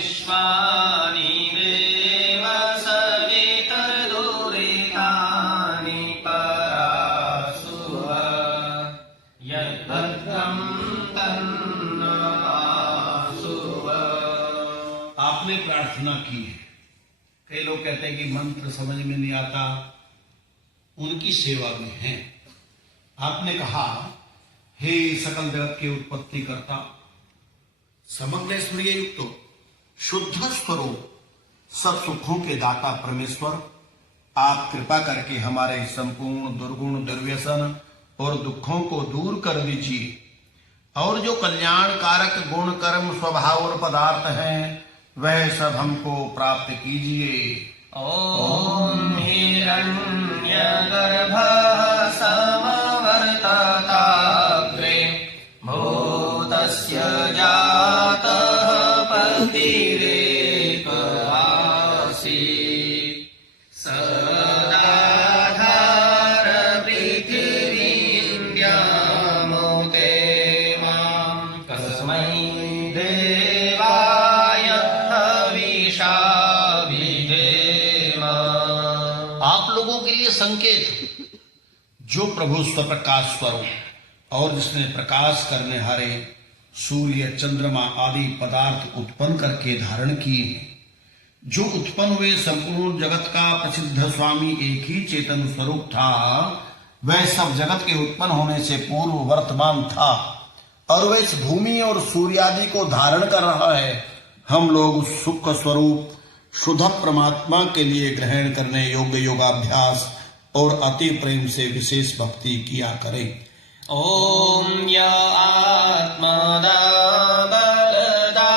विश्वानि देव सवितर्दुरितानि परासुव यद्भद्रं तन्नमासुव। आपने प्रार्थना की है। कई लोग कहते हैं कि मंत्र समझ में नहीं आता, उनकी सेवा में है। आपने कहा, हे सकल जगत के उत्पत्ति करता, समग्र ऐश्वर्य युक्त शुद्ध स्वरूप सब सुखों के दाता परमेश्वर, आप कृपा करके हमारे संपूर्ण दुर्गुण दुर्व्यसन और दुखों को दूर कर दीजिए और जो कल्याण कारक गुण कर्म स्वभाव और पदार्थ हैं वह सब हमको प्राप्त कीजिए। ओम हिरण्यगर्भ समवर्तताग्रे भूतस्य जातः पतिरेक आसीत् सदाधार पृथिवीं द्यामुते मां कस्मै देवाय हविषा विधेम। आप लोगों के लिए संकेत, जो प्रभु स्वप्रकाश स्वरूप और जिसने प्रकाश करने हारे सूर्य चंद्रमा आदि पदार्थ उत्पन्न करके धारण किए हैं, जो उत्पन्न हुए संपूर्ण जगत का प्रसिद्ध स्वामी एक ही चेतन स्वरूप था, वह सब जगत के उत्पन्न होने से पूर्व वर्तमान था और वह इस भूमि और सूर्य आदि को धारण कर रहा है। हम लोग उस सुख स्वरूप शुद्ध परमात्मा के लिए ग्रहण करने योग्य योगाभ्यास और अति प्रेम से विशेष भक्ति किया करें। ओम य आत्मदा बलदा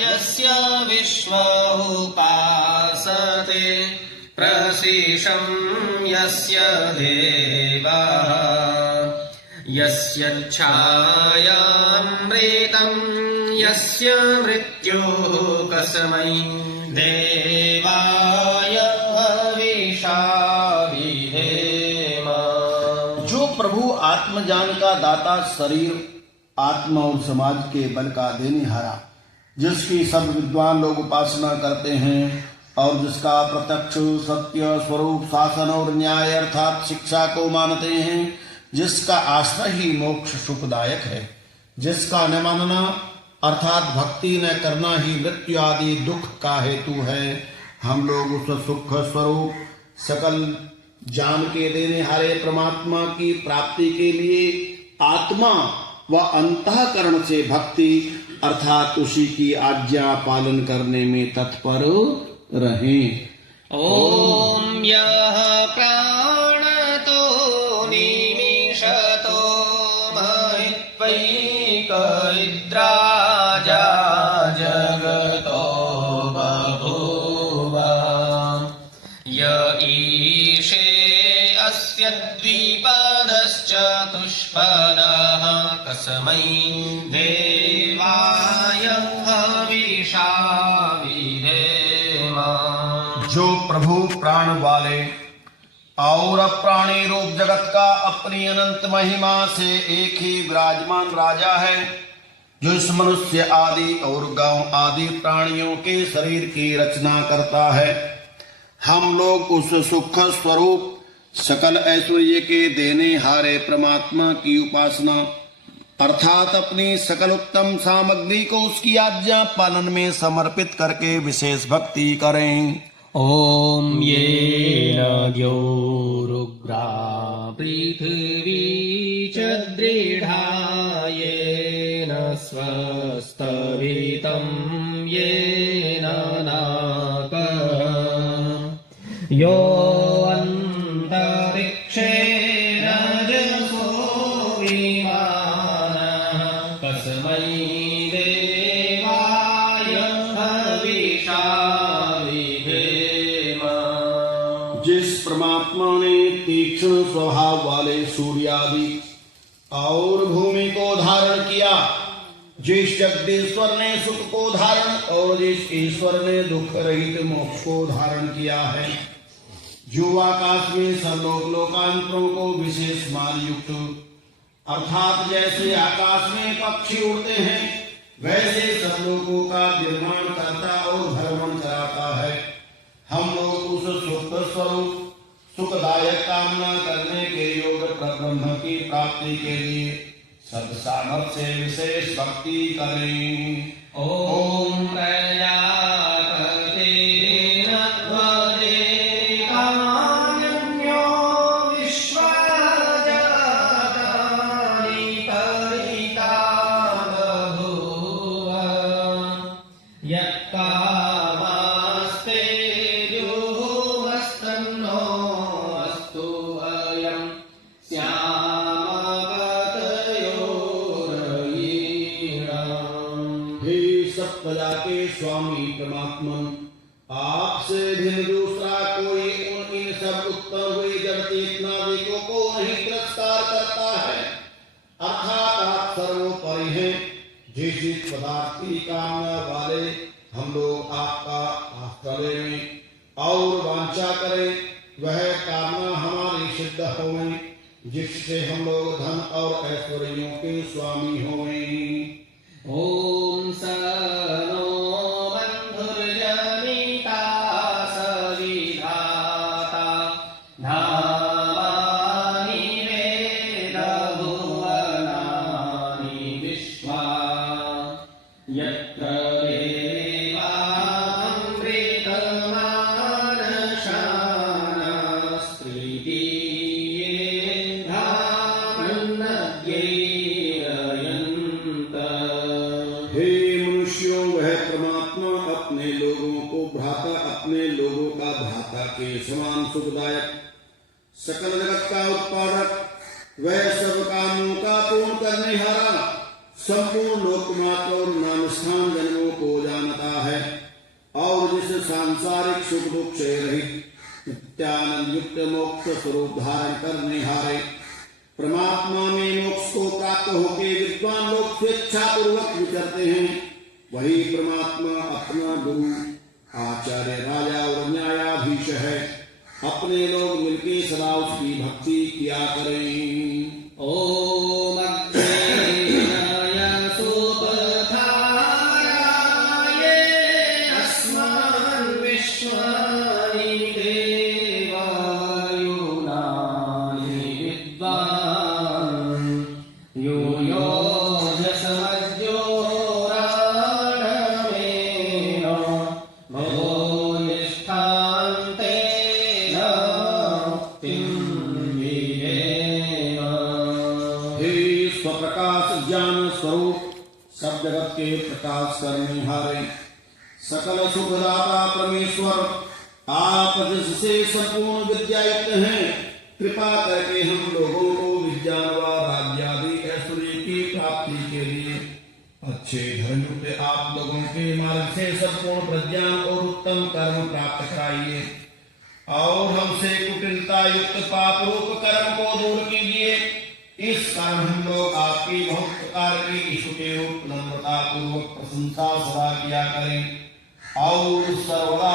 यस्य विश्वोपासते प्रसिषं यस्य देवः यस्य छायामृतं यस्य मृत्युः कस्मै देवाय हविषा विधेम। जो प्रभु आत्मज्ञान का दाता, शरीर आत्मा और समाज के बल का देनेहारा, जिसकी सब विद्वान लोग उपासना करते हैं और जिसका प्रत्यक्ष सत्य स्वरूप शासन और न्याय अर्थात शिक्षा को मानते हैं, जिसका आश्रय ही मोक्ष सुखदायक है, जिसका न मानना अर्थात भक्ति न करना ही मृत्यु आदि दुख का हेतु है, हम लोग उस सुख स्वरूप सकल जान के देने हारे परमात्मा की प्राप्ति के लिए आत्मा व अंतःकरण से भक्ति अर्थात उसी की आज्ञा पालन करने में तत्पर रहें। ओम यः प्राणतो निमिषतो महित्वैकनिद्राजा जगतो बभूव य ईशे अस्य द्विपदश्चतुष्पदः कस्मै देवाय हविषा विधेम। जो प्रभु प्राण वाले और अप्राणी रूप जगत का अपनी अनंत महिमा से एक ही विराजमान राजा है, जो इस मनुष्य आदि और गौ आदि प्राणियों के शरीर की रचना करता है, हम लोग उस सुख स्वरूप सकल ऐश्वर्य के देने हारे परमात्मा की उपासना अर्थात अपनी सकल उत्तम सामग्री को उसकी आज्ञा पालन में समर्पित करके विशेष भक्ति करें। ओम येन द्यौरुग्रा पृथिवी च दृढा येन स्वस्तवितं येन नाकः यो अन्तरिक्षे रजसो विमानः कस्मै देवाय हविषा विधेम। जिस परमात्मा ने तीक्ष्ण स्वभाव वाले सूर्य आदि और भूमि को धारण किया, जिस जगदीश्वर ने सुख को धारण और जिस ईश्वर ने दुख रहित मोक्ष को धारण किया है, जो आकाश में सर्वलोक लोकांतरों को विशेष मान युक्त अर्थात जैसे आकाश में पक्षी उड़ते हैं, वैसे सर्वलोकों का निर्माण करता स्वरूप सुखदायक कामना करने के योग ब्रह्म की प्राप्ति के लिए सद सामर्थ्य से विशेष भक्ति करें। ओम प्रजापते नत्वजे कामन्यो विश्वजातानि परिता बभूव यत्कामास्ते जुहुवस्तन्नो अस्तु अयं हे सब प्रजा के स्वामी परमात्मन, आपसे भिन्न दूसरा कोई इन सब उत्पन्न हुए जड़ चेतना दिकों को नहीं तिरस्कार करता है, अर्थात आप सर्वोपरि हैं। जिस जिस पदार्थ की कामना वाले हम लोग आपका आश्रय में और वांछा करें, वह कामना हमारी सिद्ध होवे, जिससे हम लोग धन और ऐश्वर्यों के स्वामी होवें। ओम सनो बंधुर्जनिता सविधाता धामानि वेदभुवनानि विश्वा यत्र के समान सुखदायक सकल जगत का उत्पादक, वह सब कामों का पूर्ण करने हारा, संपूर्ण लोकमात्र और नाम स्थान जन्मों को जानता है, और जिस सांसारिक सुख दुख से रहित नित्यानंद युक्त मोक्ष स्वरूप धारण करने हारे परमात्मा में मोक्ष को प्राप्त होके विद्वान लोग स्वेच्छा पूर्वक विचरते हैं, वही परमात्मा अपना गुरु आचार्य राजा और न्यायाधीश है। अपने लोग मिलके सदा उसकी भक्ति किया करें। ओम अग्नेय सुपथाराय अस्मान् विश्वानि देवायुनानि विद्वान् यो स्वप्रकाश ज्ञान स्वरूप सब जगत के प्रकाश करने हारे सकल सुखदाता परमेश्वर, आप जिससे संपूर्ण विद्या युक्त हैं, कृपा करके हम लोगों को विज्ञान व भाग्यादि ऐश्वर्य की प्राप्ति के लिए अच्छे धर्मयुक्त आप लोगों के मार्ग से संपूर्ण प्रज्ञान और उत्तम कर्म प्राप्त कराइए, और हमसे कुटिलता युक्त पाप रूप कर्म को दूर कीजिए। इस कारण हम लोग आपकी बहुत प्रकार की स्तुति रूप नम्रता पूर्वक प्रशंसा सदा किया करें और सर्वदा